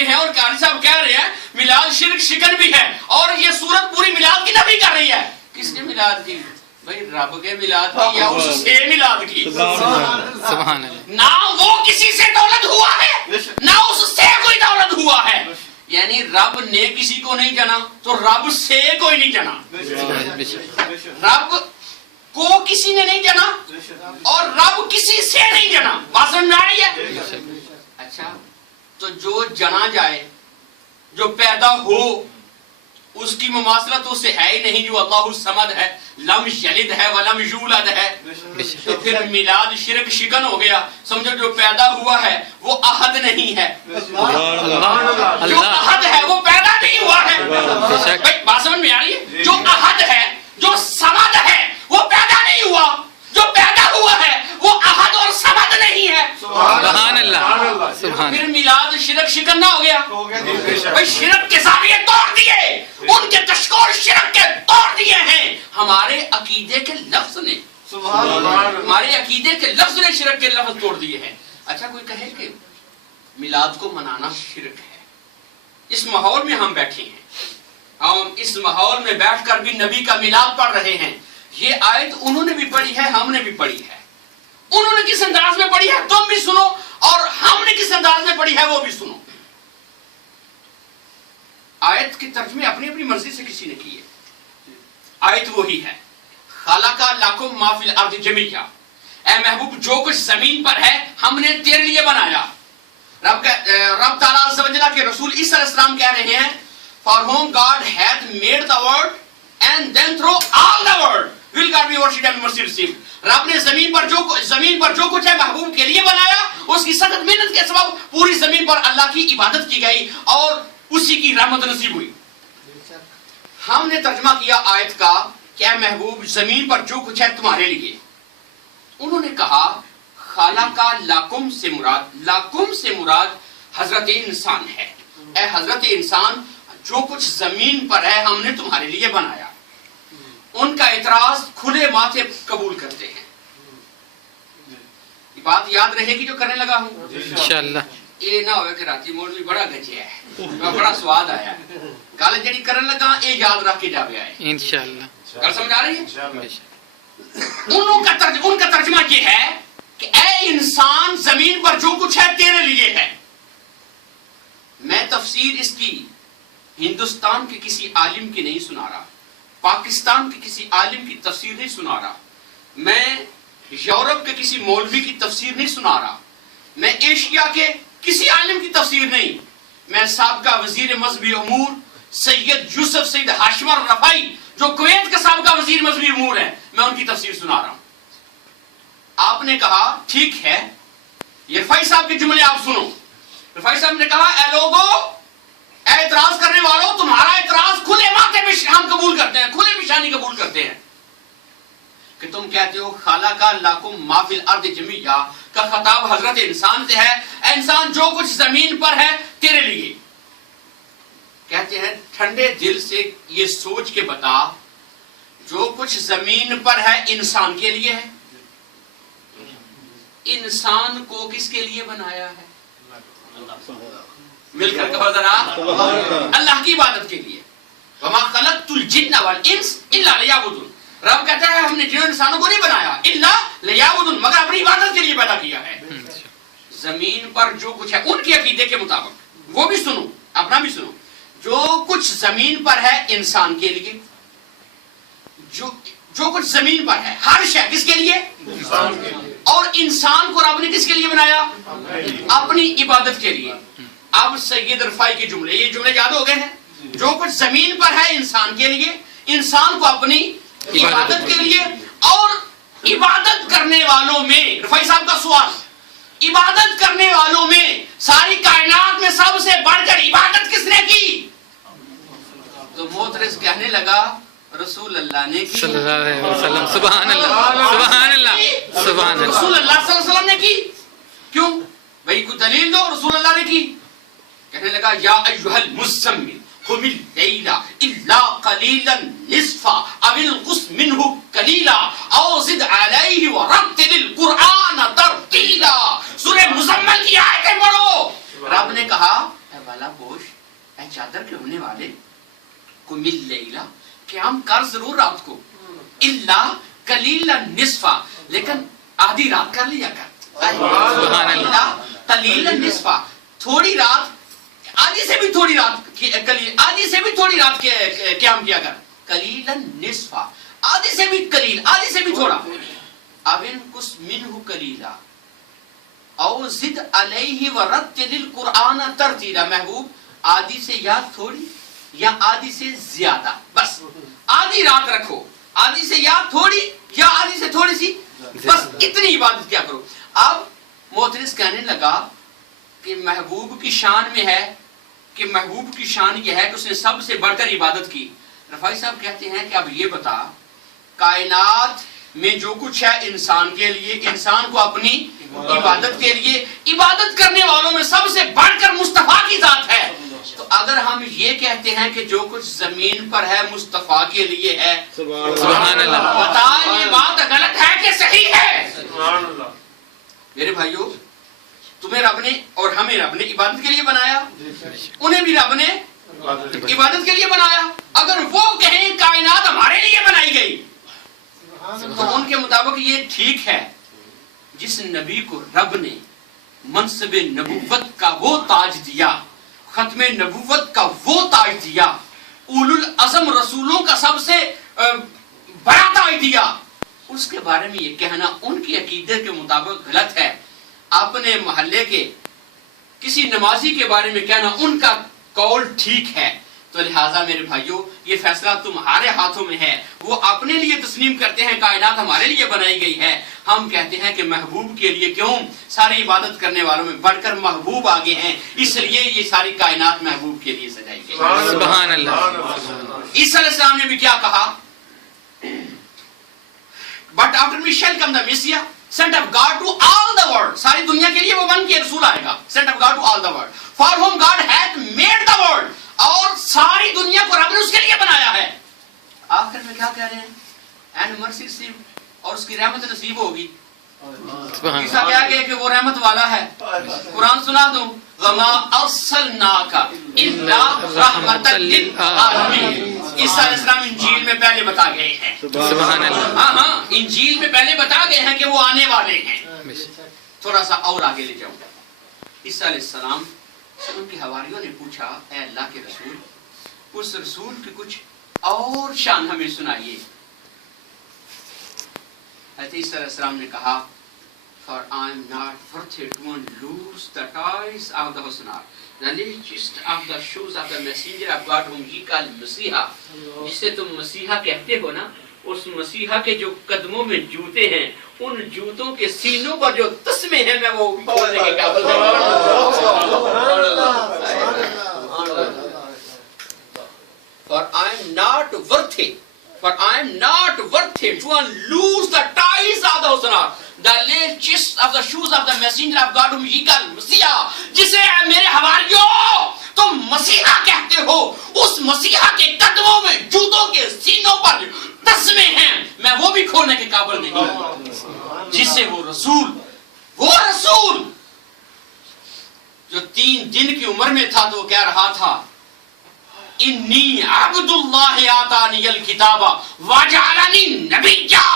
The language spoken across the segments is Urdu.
بیٹھے ہیں اور قاری صاحب کہہ رہے ہیں میلاد شرک شکن بھی ہے اور یہ سورت پوری میلاد کی نفی کر رہی ہے. کس نے میلاد کی؟ بھائی رب کے میلاد کی یا اس سے میلاد کی؟ سبحان اللہ. نہ وہ کسی سے دولت ہوا ہے نہ اس سے کوئی دولت ہوا ہے. یعنی رب نے کسی کو نہیں جنا تو رب سے کوئی نہیں جنا. رب کو کسی نے نہیں جنا اور رب کسی سے نہیں جنا. بات سمجھ میں آ رہی ہے؟ اچھا تو جو جنا جائے جو پیدا ہو اس کی مماثلت اس سے ہے ہی نہیں جو اللہ الصمد ہے لم یلد ہے ولم یولد ہے. تو پھر میلاد شرک شکن ہو گیا. سمجھو جو پیدا ہوا ہے وہ احد نہیں ہے. جو احد ہے وہ پیدا نہیں ہوا ہے. بات سمجھ میں آ رہی ہے؟ جو احد ہے جو صمد ہے وہ پیدا نہیں ہوا. جو پیدا ہوا ہے وہ احد اور صمد نہیں ہے. سبحان اللہ. سبحان. پھر میلاد شرک شکن نہ ہو گیا؟ بھائی شرک کے زاویے توڑ دیے. ان کے تشکور شرک کے توڑ دیے ہیں ہمارے عقیدے کے لفظ نے. ہمارے عقیدے کے لفظ نے شرک کے لفظ توڑ دیے ہیں. اچھا کوئی کہے کہ میلاد کو منانا شرک ہے. اس ماحول میں ہم بیٹھے ہیں, ہم اس ماحول میں بیٹھ کر بھی نبی کا میلاد پڑھ رہے ہیں. یہ آیت انہوں نے بھی پڑھی ہے ہم نے بھی پڑھی ہے. انہوں نے کس انداز میں پڑھی ہے تم بھی سنو اور ہم نے کس انداز میں پڑھی ہے وہ بھی سنو. آیت کے ترجمے اپنی اپنی مرضی سے کسی نے کیے. آیت وہی ہے خلق لکم ما فی الارض جمیعا. اے محبوب جو کچھ زمین پر ہے ہم نے تیرے لیے بنایا. رب تعالیٰ عز و جل کے رسول عیسیٰ علیہ السلام کہہ رہے ہیں for whom God hath made the world and then through all the world will God be worshipped and mercy received. رب نے زمین پر جو کچھ ہے محبوب کے لیے بنایا. اس کی سخت محنت کے سبب پوری زمین پر اللہ کی عبادت کی گئی اور اسی کی رحمت نصیب ہوئی. ہم نے ترجمہ کیا آیت کا کہ اے محبوب زمین پر جو کچھ ہے تمہارے لیے. انہوں نے کہا خالق لکم سے مراد حضرت انسان ہے. اے حضرت انسان جو کچھ زمین پر ہے ہم نے تمہارے لیے بنایا. ان کا اعتراض کھلے ماتھے قبول کرتے ہیں. یہ بات یاد رہے گی جو کرنے لگا ہوں انشاءاللہ. یہ نہ ہوئے کہ راتی مولوی بڑا گجیا ہے بڑا سواد آیا گل جڑی کرن لگا یہ یاد رکھ کے جاوے آئے انشاءاللہ. گل سمجھ آ رہی ہے؟ ان کا ترجمہ یہ ہے کہ اے انسان زمین پر جو کچھ ہے تیرے لیے ہے. میں تفسیر اس کی ہندوستان کے کسی عالم کی نہیں سنا رہا, پاکستان کے کسی عالم کی تفسیر نہیں سنا رہا, میں یورپ کے کسی مولوی کی تفسیر نہیں سنا رہا, میں ایشیا کے کسی عالم کی تفسیر نہیں, میں سابقہ وزیر مذہبی امور سید یوسف سید ہاشم الرفائی جو کویت کا سابقہ وزیر مذہبی امور ہے میں ان کی تفسیر سنا رہا ہوں. آپ نے کہا ٹھیک ہے یہ رفائی صاحب کے جملے آپ سنو. رفائی صاحب نے کہا اے لوگو اے اعتراض کرنے والوں تمہارا اعتراض کھلے ماتھے میں ہم قبول کرتے ہیں, کھلے پیشانی قبول کرتے ہیں کہ تم کہتے ہو خلق لکم ما فی الارض جمیعا کا خطاب حضرت انسان سے ہے. اے انسان جو کچھ زمین پر ہے تیرے لیے. کہتے ہیں ٹھنڈے دل سے یہ سوچ کے بتا جو کچھ زمین پر ہے انسان کے لیے ہے. انسان کو کس کے لیے بنایا ہے؟ مل کر کہو ذرا, اللہ کی عبادت کے لیے. وما خلقت الجن والانس الا لیعبدون. رب کہتا ہے ہم نے جن انسانوں کو نہیں بنایا الا لیعبدون مگر اپنی عبادت کے لیے پیدا کیا ہے. زمین پر جو کچھ ہے ان کے عقیدے کے مطابق وہ بھی سنو اپنا بھی سنو. جو کچھ زمین پر ہے انسان کے لیے, جو کچھ زمین پر ہے ہر شے کس کے لیے؟ انسان کے لیے. اور انسان کو رب نے کس کے لیے بنایا؟ اپنی عبادت کے لیے. اب سید رفائی کے جملے, یہ جملے یاد ہو گئے ہیں. جو کچھ زمین پر ہے انسان کے لیے, انسان کو اپنی عبادت کے لیے. اور عبادت کرنے والوں میں رفائی صاحب کا سوال, عبادت کرنے والوں میں ساری کائنات میں سب سے بڑھ کر عبادت کس نے کی؟ تو محترز کہنے لگا رسول اللہ نے کی صلی اللہ علیہ وسلم. سبحان اللہ سبحان اللہ سبحان اللہ. رسول اللہ صلی اللہ علیہ وسلم نے کی. کیوں بھئی کوئی دلیل دو. رسول اللہ نے کی. کہنے لگا یا ایھا المزمل قم اللیل الا قلیلا نصفا او انقص منہ قلیلا او زد علیہ ورتل القرآن ترتیلا. سورہ مزمل کی آیتیں پڑھو. رب نے کہا اے بالا پوش، اے چادر کے ہونے والے، قم اللیل، قیام کر ضرور رات کو، الا قلیلا نصفا، لیکن آدھی رات کر لیا کر، الا قلیلا نصفا، تھوڑی رات، آدھی سے بھی تھوڑی رات، آدھی سے بھی تھوڑی رات قیام کیا کر، قلیلا نصفا، آدھی سے بھی قلیل، آدھی سے بھی تھوڑا، او انقص منہ قلیلا او زد علیہ ورتل القرآن ترتیلا، محبوب آدھی سے یا تھوڑی یا آدھی سے زیادہ، بس آدھی رات رکھو، آدھی سے یا تھوڑی یا آدھی سے تھوڑی سی، بس اتنی عبادت کیا کرو۔ اب معترض کہنے لگا کہ محبوب کی شان میں ہے، کہ محبوب کی شان یہ ہے کہ اس نے سب سے بڑھ کر عبادت کی۔ رفاعی صاحب کہتے ہیں کہ اب یہ بتا، کائنات میں جو کچھ ہے انسان کے لیے، انسان کو اپنی عبادت کے لیے، عبادت کرنے والوں میں سب سے بڑھ کر مصطفیٰ کی ذات ہے، تو اگر ہم یہ کہتے ہیں کہ جو کچھ زمین پر ہے مصطفیٰ کے لیے ہے، سبحان اللہ، بتا یہ بات غلط ہے کہ صحیح ہے؟ میرے بھائیوں، تمہیں رب نے اور ہمیں رب نے عبادت کے لیے بنایا، انہیں بھی رب نے عبادت کے لیے بنایا۔ اگر وہ کہیں کائنات ہمارے لیے بنائی گئی تو ان کے مطابق یہ ٹھیک ہے۔ جس نبی کو رب نے منصب نبوت کا وہ تاج دیا، ختم نبوت کا وہ تاج دیا، اولو العزم رسولوں کا سب سے بڑا تاج دیا، اس کے بارے میں یہ کہنا ان کی عقیدے کے مطابق غلط ہے۔ اپنے محلے کے کسی نمازی کے بارے میں کہنا ان کا قول ٹھیک ہے۔ تو لہٰذا میرے بھائیوں، یہ فیصلہ تمہارے ہاتھوں میں ہے۔ وہ اپنے لیے تسلیم کرتے ہیں کائنات ہمارے لیے بنائی گئی ہے، ہم کہتے ہیں کہ محبوب کے لیے کیوں؟ ساری عبادت کرنے والوں میں بڑھ کر محبوب آگے ہیں، اس لیے یہ ساری کائنات محبوب کے لیے سجائی گئی۔ سبحان اللہ۔ عیسیٰ علیہ السلام نے بھی کیا کہا؟ But after me shall come the Messiah, sent of God to all the world. ساری دنیا کے لیے وہ بن کے رسول آئے گا، sent of God to all the world. For whom God hath made the world. اور ساری دنیا کو رب نے اس کے لیے بنایا ہے۔ آخر میں کیا کہہ رہے ہیں؟ And mercy received، اور اس کی رحمت نصیب ہوگی۔ عیسیٰ کہا گیا کہ وہ رحمت والا ہے۔ قرآن سنا دوں، وَمَا أَرْسَلْنَاكَ إِلَّا رَحْمَةً لِلْعَالَمِينَ۔ عیسیٰ علیہ السلام انجیل میں پہلے بتا گئے ہیں، سبحان اللہ، ہاں انجیل میں پہلے بتا گئے ہیں کہ وہ آنے والے ہیں۔ تھوڑا سا اور آگے لے جاؤں گا۔ عیسیٰ علیہ السلام سے ان کے حواریوں نے پوچھا، اے اللہ کے رسول، اس رسول کی کچھ اور شان ہمیں سنائیے۔ حضرت عیسیٰ علیہ السلام نے کہا، For I am not worthy to unloose the ties of the Hosnar, the least of the shoes of the messenger of God whom ye call مسیحا۔ جسے تم مسیحا کہتے ہو نا، اس مسیحا کے جو قدموں میں جوتے ہیں، ان جوتوں کے سینوں پر جو تسمے ہیں، میں وہ کھولنے کے قابل For I am not worthy, for I am not worthy to unloose the ties of the Hosnar, the laces of the shoes of the messenger of God whom ye call مسیحا۔ جسے میرے حواریوں تم مسیحا کہتے ہو، اس مسیحا کے قدموں میں جوتوں کے سینوں پر تسمے ہیں، میں وہ بھی کھولنے کے قابل نہیں۔ جسے وہ رسول جو 3 دن کی عمر میں تھا تو وہ کہہ رہا تھا، انی عبد اللہ آتانی الکتاب وجعلنی نبیا،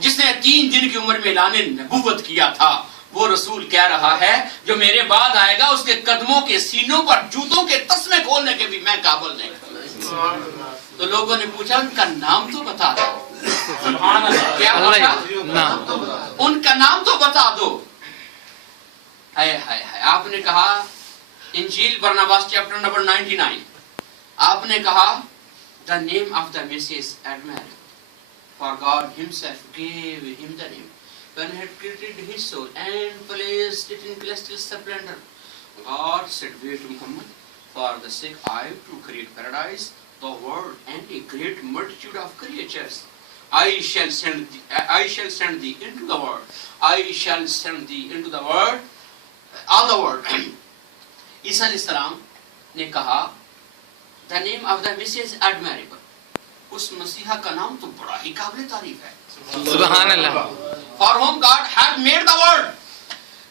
جس نے 3 دن کی عمر میں اعلان نبوت کیا تھا، وہ رسول کہہ رہا ہے جو میرے بعد آئے گا، اس کے قدموں کے سینوں پر جوتوں کے تسمے کھولنے کے بھی میں قابل نہیں۔ تو لوگوں نے پوچھا، ان کا نام تو بتا دو۔ کیا پوچھا؟ ان کا نام تو بتا دو۔ آپ نے کہا انجیل برناباس چیپٹر نمبر 99، آپ نے کہا the name of the Messiah Admiral, for God himself gave him the name when he had created his soul and placed it in celestial splendor. God said, wait Muhammad, for the sake I to create paradise, the world and a great multitude of creatures. I shall send thee into the world. I shall send thee into the world, all the world. عیسیٰ علیہ السلام نے کہا the name of the Messiah is admirable. اس مسیحا کا نام تو بڑا ہی قابل تعریف ہے۔ سبحان اللہ۔ For whom God had made the world.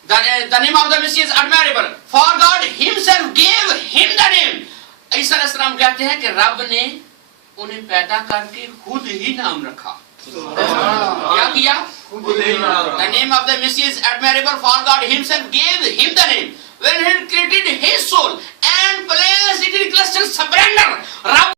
The name of the Messiah is admirable. For God himself gave him the name. عیسیٰ علیہ السلام کہتے ہیں کہ رب نے انہیں پیدا کر کے خود ہی نام رکھا. کیا کیا؟ The name of the Messiah is admirable, for God himself gave him the name. When